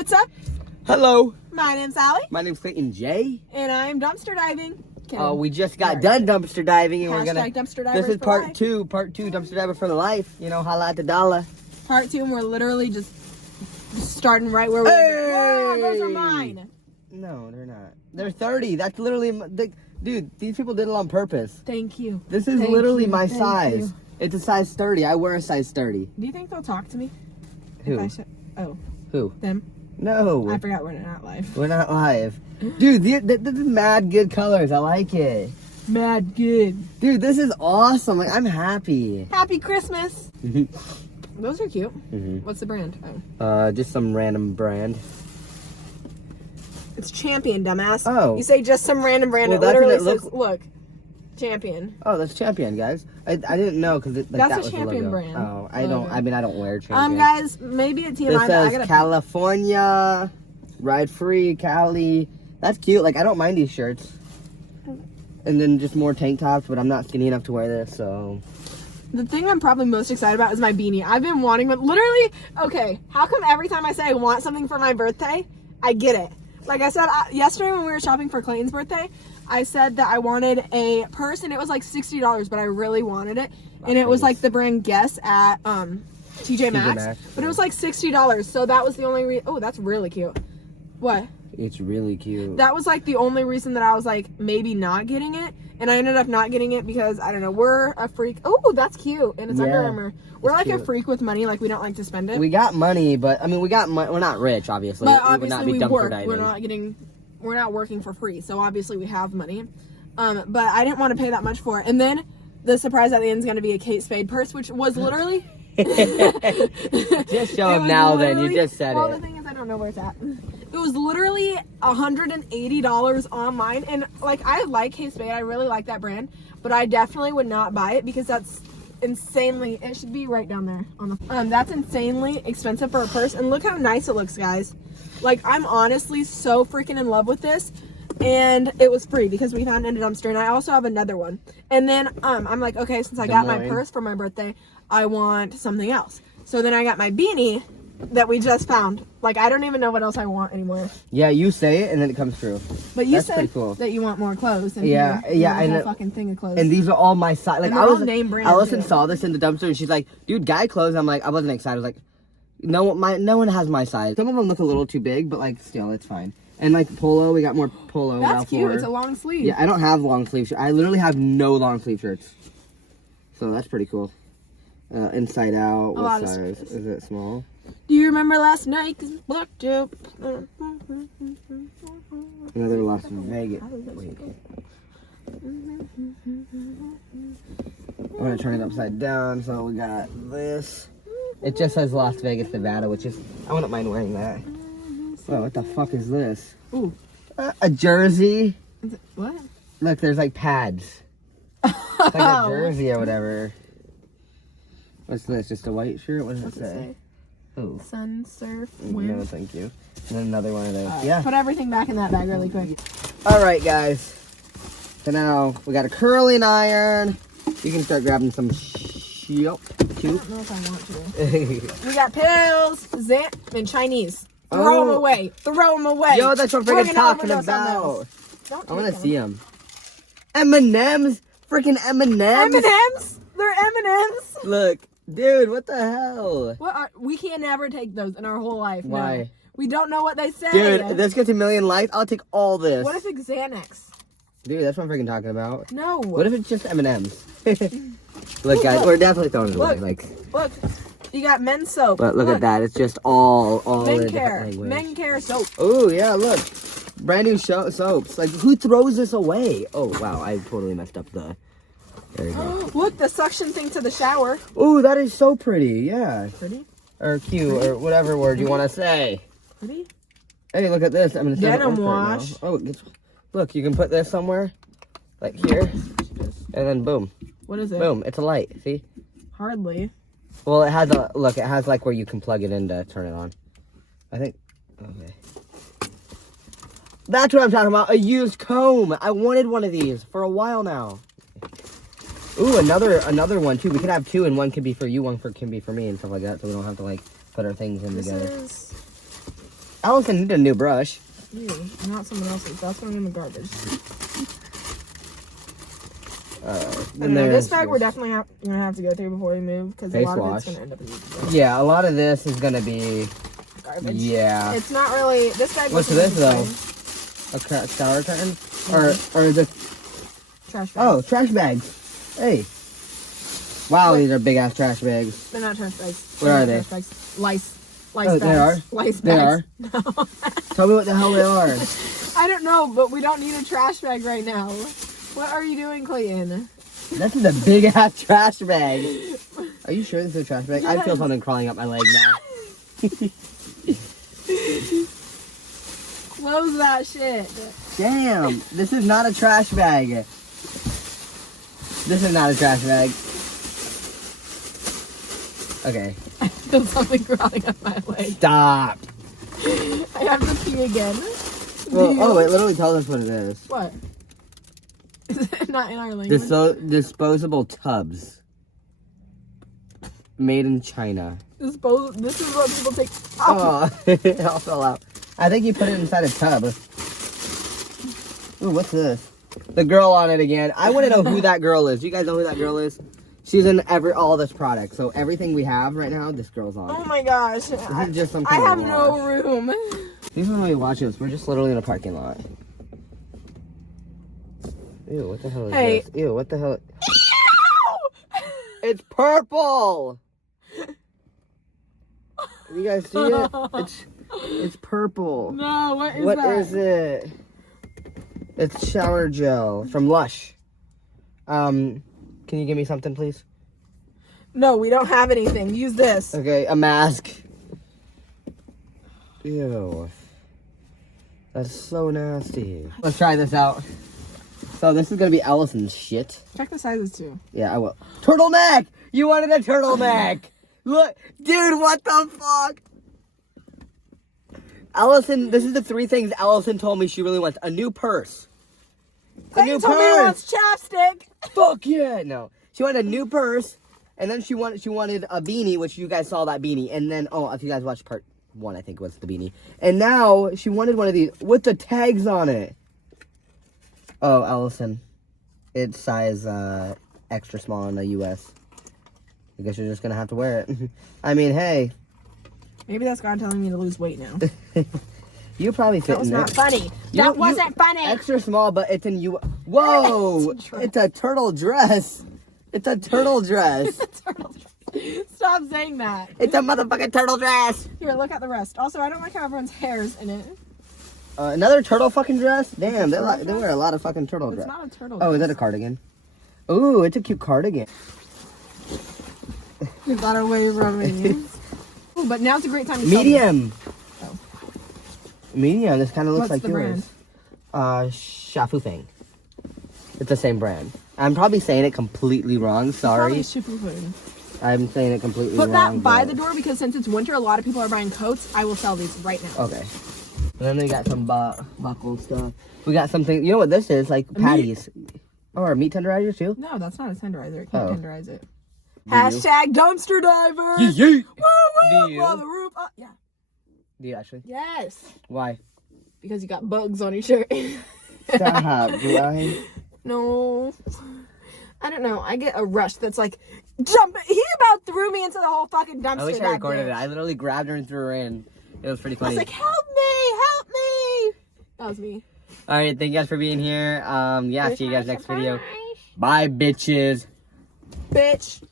what's up? Hello. My name's Allie. My name's Clayton J. And I'm dumpster diving. Oh, we just got done dumpster diving, and we're gonna. Dumpster divers This is for part life. 2. Part 2, dumpster diver for the life. You know, holla at the dollar. Part 2, and we're literally just starting right where we Hey! Whoa, those are mine. No, they're not. They're 30. That's literally, dude. These people did it on purpose. Thank you. This is Thank literally you. my Thank size. you. It's a size 30. I wear a size 30. Do you think they'll talk to me? Who? Oh, Who? them. No. I forgot we're not live. We're not live. Dude, this is mad good colors. I like it. Mad good. Dude, this is awesome. Like, I'm happy. Happy Christmas. Those are cute. What's the brand? Oh. Just some random brand. It's Champion, dumbass. Oh. You say just some random brand. Well, It that's literally what it says, look, Champion. Oh, that's Champion, guys. I didn't know because That's that a was the Champion logo. brand. Oh, I don't. I mean, I don't wear Champion. Guys, maybe a TMI. This but I says gotta California, ride free, Cali. That's cute. Like, I don't mind these shirts. And then just more tank tops, but I'm not skinny enough to wear this, so. The thing I'm probably most excited about is my beanie. I've been wanting, but literally, okay, how come every time I say I want something for my birthday, I get it? Like I said yesterday when we were shopping for Clayton's birthday, I said that I wanted a purse, and it was like $60, but I really wanted it. And it was like the brand Guess at TJ Maxx, but it was like $60. So that was the only reason. Oh, that's really cute. What? It's really cute. That was like the only reason that I was like maybe not getting it, and I ended up not getting it because I don't know. We're a freak. Oh, that's cute, and it's Under Armour. We're like cute. a freak with money. Like, we don't like to spend it. We got money, but I mean, we got money. We're not rich, obviously. But we would not obviously be we dumpster work. diving. We're not working for free, so obviously we have money. But I didn't want to pay that much for it. And then the surprise at the end is going to be a Kate Spade purse, which was literally. Just show them now. Then you just said well, it. The thing is, I don't know where it's at. It was literally $180 online, and like, I like Kate Spade. I really like that brand, but I definitely would not buy it because that's insanely. It should be right down there on the. That's insanely expensive for a purse, and look how nice it looks, guys. Like, I'm honestly so freaking in love with this, and it was free because we found it in a dumpster, and I also have another one. And then I'm like, okay, since I got my purse for my birthday, I want something else. So then I got my beanie that we just found. Like, I don't even know what else I want anymore. Yeah, you say it and then it comes true. But you That's said pretty cool. that you want more clothes. And Yeah, and a fucking thing of clothes. And these are all my size. Like, And they're all name brand, Allison too. saw this in the dumpster and she's like, "Dude, guy clothes." I'm like, I wasn't excited. I was like, no one has my size. Some of them look a little too big, but like, still, it's fine. And like polo, we got more polo. That's now cute. for It's a long sleeve. Yeah, I don't have long sleeve shirts. I literally have no long sleeve shirts. So that's pretty cool. Inside out. What size? Is it small? Do you remember last night? 'Cause it's blocked up. Another Las Vegas. Wait. I'm gonna turn it upside down. So we got this. It just says Las Vegas, Nevada, which is, I wouldn't mind wearing that. Whoa, what the fuck is this? Ooh. A jersey. What? Look, there's like pads. It's like a jersey or whatever. What's this? Just a white shirt? What does it say? Oh. Sun, surf, wind. No, thank you. And then another one of those. Right, Yeah. put everything back in that bag really quick. All right, guys. So now we got a curling iron. You can start grabbing some shit I don't know if I want to. We got pills, zip, and Chinese. Throw them away. Throw them away. Yo, that's what I'm freaking talking overdose on about. those. I want to see them. M&M's. Freaking M&M's. M&M's? They're M&M's? Look. Dude, what the hell? We can't ever take those in our whole life. Why? No. We don't know what they say. Dude, if this gets a million likes, I'll take all this. What if it's Xanax? Dude, that's what I'm freaking talking about. No. What if it's just M&M's? Look, guys, we're definitely throwing it away. Like, look, you got men's soap. but look at that. It's just all Men in care. different language. Men care soap. Oh, yeah, look. Brand new soaps. Like, who throws this away? Oh, wow, I totally messed up the... There you go. Look, the suction thing to the shower. Oh, that is so pretty. Yeah. Pretty? Or cute, or whatever word you want to say. Pretty? Hey, look at this. I'm gonna Denim wash. Oh, look, you can put this somewhere, like here, and then boom. What is it? Boom. It's a light. See? Hardly. Well, it has a look. It has like where you can plug it in to turn it on. I think. Okay. That's what I'm talking about. A used comb. I wanted one of these for a while now. Ooh, another one too. We could have two, and one can be for you, one can be for me, and stuff like that, so we don't have to like put our things in together. Allison need a new brush. You, not someone else's. That's going in the garbage. This bag we're definitely gonna have to go through before we move because a lot of it's gonna end up in the Yeah, a lot of this is gonna be garbage. Yeah. It's not really. This bag. What's this though? A shower curtain? Or is it? Trash bags. Oh, trash bags. Hey. Wow, these are big ass trash bags. They're not trash bags. What are they? Lice Oh, bags. they are? Lice They bags. are? No. Tell me what the hell they are. I don't know, but we don't need a trash bag right now. What are you doing, Clayton? This is a big ass trash bag. Are you sure this is a trash bag? I feel something crawling up my leg now. Close that shit. Damn, this is not a trash bag. This is not a trash bag. Okay. I feel something crawling up my leg. Stop. I have to pee again. Well, it literally tells us what it is. What? Is it not in our language? Disposable tubs. Made in China. This is what people take. Oh, it all fell out. I think you put it inside a tub. Ooh, what's this? The girl on it again. I want to know who that girl is. You guys know who that girl is? She's in all this product. So everything we have right now, this girl's on. Oh my gosh. This is just some I kind have of no room. Even when we watch this, we're just literally in a parking lot. Ew, what the hell is this? Ew, what the hell? Ew! It's purple! You guys see it? It's purple. No, what is that? What is it? It's shower gel from Lush. Can you give me something, please? No, we don't have anything. Use this. Okay, a mask. Ew. That's so nasty. Let's try this out. So this is gonna be Allison's shit. Check the sizes too. Yeah, I will. Turtleneck! You wanted a turtleneck! Look, dude, what the fuck? Allison, this is the 3 things Allison told me she really wants. A new purse. A new told me he wants chapstick. Fuck yeah! No. She wanted a new purse, and then she wanted a beanie, which you guys saw that beanie. And then, if you guys watched part 1, I think was the beanie. And now she wanted one of these with the tags on it. Oh, Allison. It's size extra small in the US. I guess you're just gonna have to wear it. I mean, hey. Maybe that's God telling me to lose weight now. You probably fit That was in not it. funny. That wasn't funny. Extra small, but it's in Whoa! It's a turtle dress. It's a turtle dress. Stop saying that. It's a motherfucking turtle dress. Here, look at the rest. Also, I don't like how everyone's hair's in it. Another turtle fucking dress? Damn, they wear a lot of fucking turtle dress. It's not a turtle Oh, dress. is that a cardigan? Ooh, it's a cute cardigan. We got away from it. Oh, but now's a great time to sell Medium. Oh. Medium. This kind of looks What's like the yours. Shafu Fang. It's the same brand. I'm probably saying it completely wrong. Sorry. I'm saying it completely wrong. Put that by the door because since it's winter, a lot of people are buying coats. I will sell these right now. Okay. And then we got some buckle stuff. We got something. You know what this is? Like patties. Oh, are meat tenderizers too? No, that's not a tenderizer. It can't tenderize it. Do Hashtag dumpster diver. Yeet. Woo Do you? on the roof. Yeah. Do you actually? Yes. Why? Because you got bugs on your shirt. Stop, do I? No. I don't know. I get a rush that's like, jump. He about threw me into the whole fucking dumpster. I wish I recorded it. I literally grabbed her and threw her in. It was pretty funny. I was like, help me, help me. That was me. All right, thank you guys for being here. Yeah, see you guys next video. Bye, bitches. Bitch.